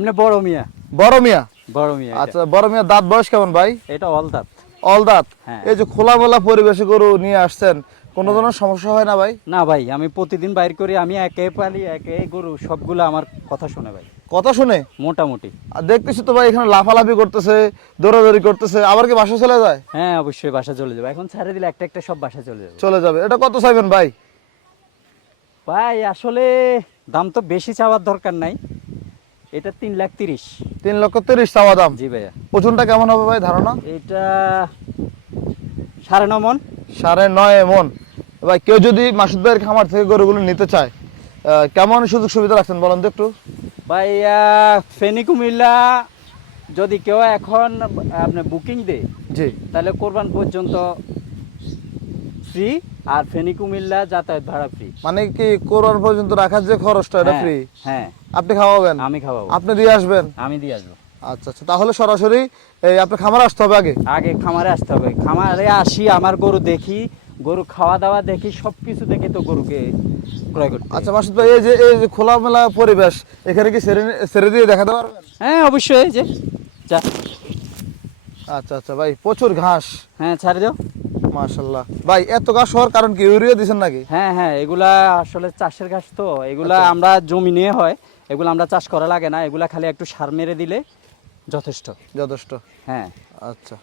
মানে বড় মিয়া। বড় মিয়া। বড় মিয়া। আচ্ছা, বড় মিয়া দাঁত বয়স কেমন ভাই? এটা অল দাঁত। অল দাঁত। হ্যাঁ। এই যে খোলামেলা পরিবেশে গরু নিয়ে আসছেন, কোনো ধরনের সমস্যা হয় না ভাই? না ভাই, আমি প্রতিদিন বাইর করি, আমি একে পালি একে গরু, সবগুলো আমার কথা শুনে ভাই, কথা শুনে? মোটামুটি। আর দেখতেছি তো ভাই এখানে লাফালাফি করতেছে, দৌড়াদৌড়ি করতেছে, আবার কি বাসা চলে যায়? হ্যাঁ অবশ্যই বাসা চলে যাবে, এখন ছেড়ে দিলে একটা একটা সব বাসা চলে যাবে। চলে যাবে। এটা কত চাইবেন ভাই? ভাই আসলে দাম তো বেশি চাওয়ার দরকার নাই, এটা 3,30,000। 3,30,000 চাওয়া দাম। জি ভাইয়া। ওজনটা কেমন হবে ভাই ধারণা? এটা 9.5 মন। 9.5 মন। ভাই কেউ যদি মাসুদ ভাইয়ের খামার থেকে গরুগুলো নিতে চায়, কেমন সুযোগ সুবিধা রাখছেন বলেন তো একটু? ভাই ফেনী কুমিল্লা যদি কেউ এখন আপনি বুকিং দেয়, জি। তাহলে কোরবান পর্যন্ত ফ্রি, আর ফেনী কুমিল্লা যাতায়াত ভাড়া ফ্রি। মানে কি কোরবান পর্যন্ত রাখার যে খরচটা এটা ফ্রি? হ্যাঁ। আপনি খাওয়াবেন? আমি খাওয়াবো। আপনি দিয়ে আসবেন? আমি দিয়ে আসবো। আচ্ছা আচ্ছা, তাহলে সরাসরি এই আপনার খামারে আসতে হবে আগে? আগে খামারে আসতে হবে, খামারে আসি, আমার গরু দেখি, গরু খাওয়া দাওয়া দেখি, সব কিছু দেখে তো গরুকে ক্রয় করতে। আচ্ছা মাসুদ ভাই, এই যে খোলামেলা পরিবেশ, এখানে কি ছেড়ে দিয়ে দেখাতে পারবেন? হ্যাঁ অবশ্যই, যে যা। আচ্ছা আচ্ছা ভাই, প্রচুর ঘাস। হ্যাঁ ছাড়ে দাও। মাশাআল্লাহ ভাই, এত ঘাস হওয়ার কারণ কি? ইউরিয়া দিছেন নাকি? হ্যাঁ হ্যাঁ, এগুলা আসলে চাষের ঘাস তো, এগুলা আচ্ছা। আমরা জমি নিয়ে হয়, এগুলো আমরা চাষ করা লাগে না, এগুলা খালি একটু সার মেরে দিলে যথেষ্ট। যথেষ্ট। হ্যাঁ। আচ্ছা।